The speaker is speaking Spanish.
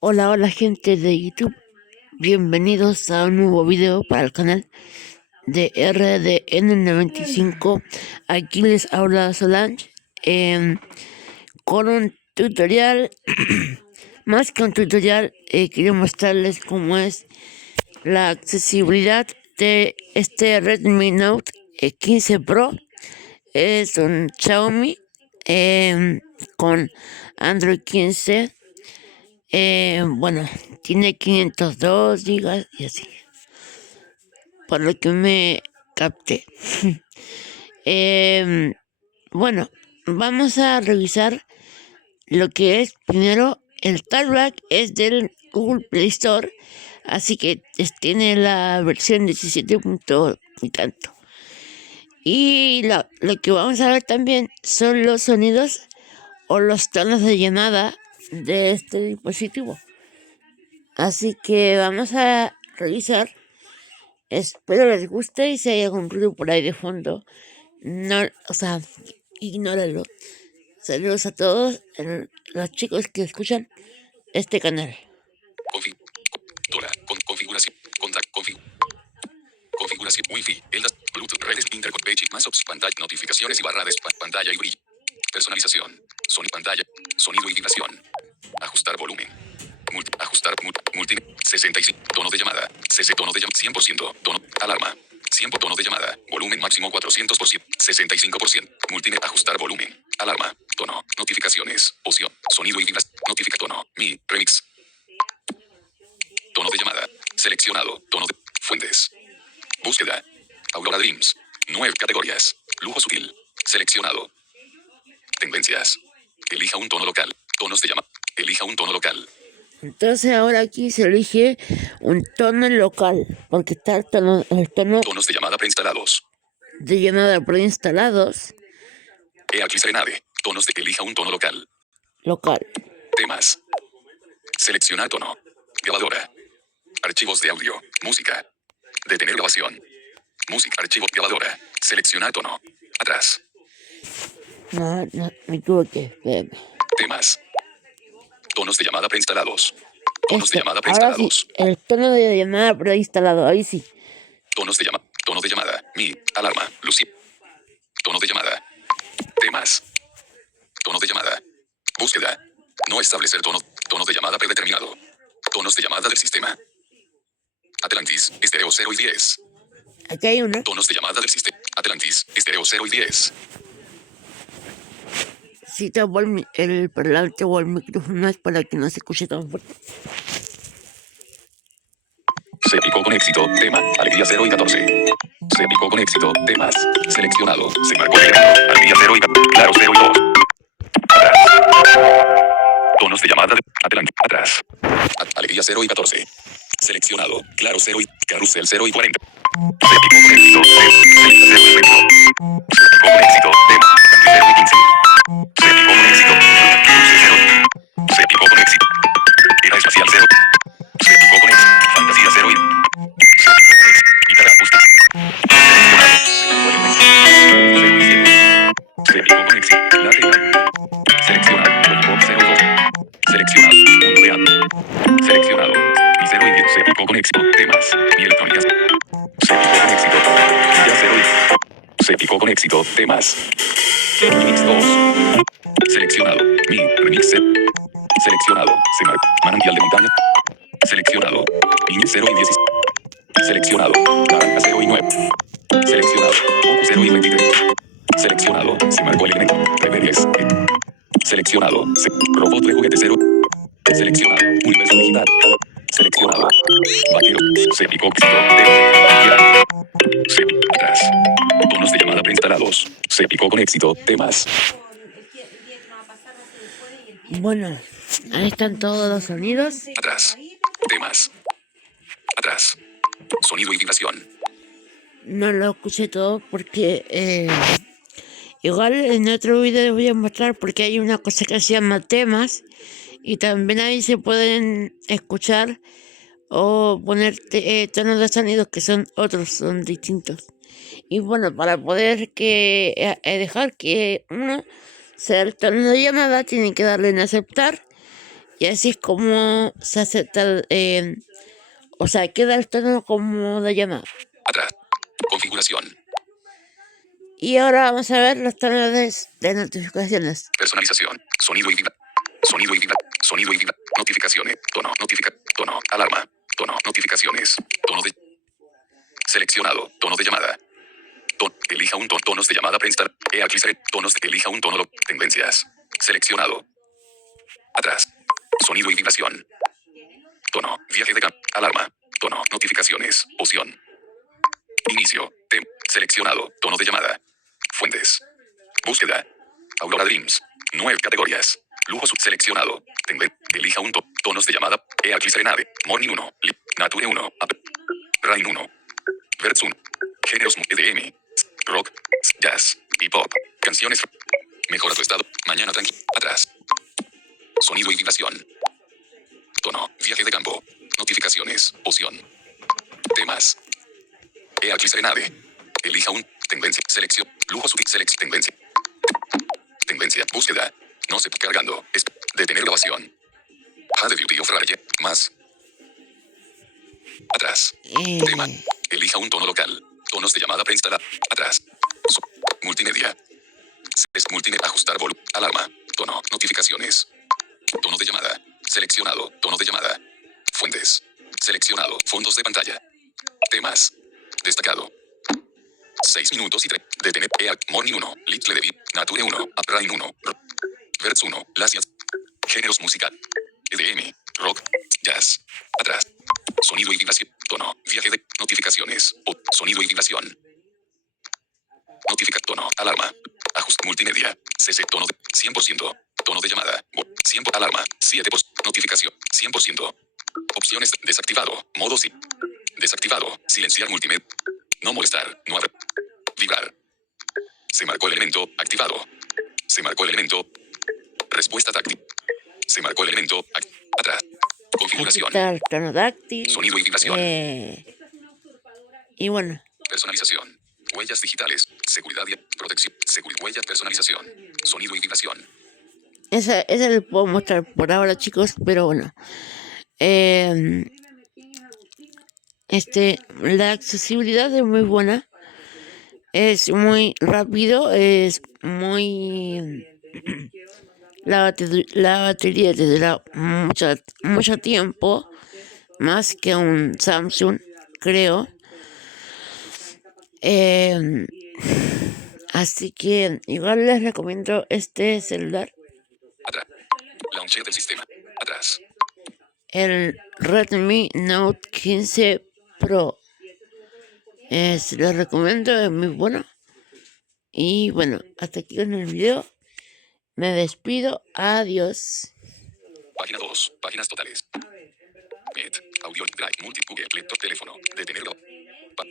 Hola, hola gente de YouTube, bienvenidos a un nuevo video para el canal de RDN95. Aquí les habla Solange con un tutorial, más que un tutorial, quiero mostrarles cómo es la accesibilidad de este Redmi Note 15 Pro. Es un Xiaomi con Android 15. Bueno, tiene 502 gigas y así, por lo que me capté. Bueno, vamos a revisar lo que es. Primero, el talkback es del Google Play Store, así que tiene la versión 17 punto y tanto. Y lo que vamos a ver también son los sonidos o los tonos de llamada de este dispositivo. Así que vamos a revisar. Espero les guste, y si hay algún ruido por ahí de fondo, no, ignóralo. Saludos a todos los chicos que escuchan este canal. Configuración. Configuración. Wi-Fi. Bluetooth. Redes. Internet. Más pantalla. Notificaciones y barras. Pantalla y brillo. Personalización. Sonido. Pantalla. Sonido y vibración. Ajustar volumen. Ajustar. Multi. 65. Tono de llamada. Tono de llamada. 100%. Tono. Alarma. 100. Tono de llamada. Volumen máximo 400%. 65%. Multimedia. Ajustar volumen. Alarma. Tono. Notificaciones. Opción. Sonido y vibración. Tono. Mi. Remix. Tono de llamada. Seleccionado. Tono de fuentes. Búsqueda. Aurora Dreams. 9 categorías. Lujo sutil. Seleccionado. Tendencias. Elija un tono local. Tonos de llamada. Elija un tono local. Entonces ahora aquí se elige un tono local, porque está el tono Tonos de llamada preinstalados. de llamada preinstalados. Aquí Serenade. Tonos de elija un tono local. Local. Temas. Seleccionar tono. Grabadora. Archivos de audio. Música. Detener grabación. Música. Archivo. Grabadora. Seleccionar tono. Atrás. No, me equivoqué. Espérame. Temas. Tonos de llamada preinstalados. Tonos de llamada Ahora preinstalados. sí, el tono de llamada preinstalado, ahí sí. Tonos de llamada. Tono de llamada. Mi. Alarma. Lucy. Tono de llamada. Temas. Tono de llamada. Búsqueda. No establecer tono. Tono de llamada predeterminado. Tonos de llamada del sistema. Atlantis. Estéreo 0 y 10. Aquí hay uno. Tonos de llamada del sistema. Atlantis. Estéreo 0 y 10. Si tapo el parlante o el micrófono es para que no se escuche tan fuerte. Se picó con éxito. Tema. Alegría 0 y 14. Se picó con éxito. Temas. Seleccionado. Se marcó el elemento. Alegría 0 y 14. Claro 0 y 2. Atrás. Tonos de llamada. Adelante. Atrás. Alegría 0 y 14. Seleccionado. Claro 0 y carrusel 0 y 40. Se picó con éxito. Select 0 y 20. Se picó con éxito. Tema. Country 0 y 15. Se picó con éxito. Dulce 0. Se picó con éxito. Era espacial 0. Se picó con éxito. Fantasía 0 y. Se picó con éxito. Guitarra acústica. Seleccionado. Se picó con éxito. Lateral. Seleccionado. Lollipop 0 y 2. Seleccionado. Mundo real. Seleccionado. Y 0 y 10. Se picó con éxito. Temas. Y electrónicas. Se picó con éxito. Ya 0 y. Se picó con éxito. Temas. Remix 2. Seleccionado. Mi. Remix 0. Seleccionado. Semar. Manantial de montaña. Seleccionado. Piña 0 y 10. Seleccionado. Naranja 0 y 9. Seleccionado. Ojo 0 y 23. Seleccionado. Se marcó el elemento. Rever 10. Seleccionado. Robot de juguete 0. Seleccionado. Universo digital. Seleccionado. Vaquero. Se picó éxito. Se atrás. Tonos de llamada preinstalados. Se picó con éxito. Temas. Bueno, ahí están todos los sonidos. Atrás. Temas. Atrás. Sonido y vibración. No lo escuché todo porque igual en otro video les voy a mostrar, porque hay una cosa que se llama temas y también ahí se pueden escuchar o poner tonos de sonidos que son otros, son distintos. Y bueno, para poder dejar que uno sea el tono de llamada, tienen que darle en aceptar Y así es como se hace tal, o sea, queda el tono como de llamada. Atrás. Configuración. Y ahora vamos a ver los tonos de notificaciones. Personalización. Sonido y vibra. Sonido y vibra. Sonido y vibra. Notificaciones. Tono. Tono. Alarma. Tono. Notificaciones. Tono de. Seleccionado. Tono de llamada. Elija un tono. Tonos de llamada preinstalar. Tonos. Elija un tono. Tendencias. Seleccionado. Atrás. Sonido y vibración. Tono. Viaje de campo. Alarma. Tono. Notificaciones. Opción. Inicio. Seleccionado. Tono de llamada. Fuentes. Búsqueda. Aurora Dreams. 9 categorías. Lujo subseleccionado. Elija un tonos de llamada. Serenade. Morning 1. Nature 1. Rain 1. Verts 1. Géneros EDM. Rock. Jazz. Y pop. Canciones. Mejora tu estado. Mañana tranquilo. Atrás. Sonido y vibración. Tono. Viaje de campo. Notificaciones. Opción. Temas. Serenade. Elija un. Tendencia. Selección. Lujo selección. Tendencia. Tendencia. Búsqueda. No se cargando. Detener grabación. Had the beauty of rare. Más. Atrás. Tema. Elija un tono local. Tonos de llamada preinstalar. Atrás. Multimedia. Multimedia. Ajustar volumen. Alarma. Tono. Notificaciones. Tono de llamada. Seleccionado. Tono de llamada. Fuentes. Seleccionado. Fondos de pantalla. Temas. Destacado. 6 minutos y 3. Detener. Morning 1. Little Debbie. Nature 1. Rain 1. Verts 1. Lasias. Géneros musical. EDM. Rock. Jazz. Atrás. Sonido y vibración. Tono. Viaje de. Notificaciones. Sonido y vibración. Tono. Alarma. Ajuste multimedia. CC. Tono de. 100%. Tono de llamada. 100%. Alarma. 7%. Notificación. 100%. Opciones. Desactivado. Modo sí. Desactivado. Silenciar multimedia. No molestar. No haber. Vibrar. Se marcó el elemento. Activado. Se marcó el elemento. Respuesta táctil. Se marcó el elemento. Atrás. Configuración. Aquí está el tono táctil. Sonido y vibración. Y bueno. Personalización. Huellas digitales. Seguridad y protección. Huellas. Personalización. Sonido y vibración. Esa le puedo mostrar por ahora, chicos, pero bueno. La accesibilidad es muy buena. Es muy rápido. Es muy... La batería te dura mucho tiempo. Más que un Samsung, creo. Así que igual les recomiendo este celular. Atrás. Launcher del sistema. Atrás. El Redmi Note 15 Pro. Se lo recomiendo, es muy bueno. Y bueno, hasta aquí con el video. Me despido. Adiós. Página 2. Páginas totales. Net. Audio. Drive. Multi. Google. Laptop. Teléfono. Detenerlo.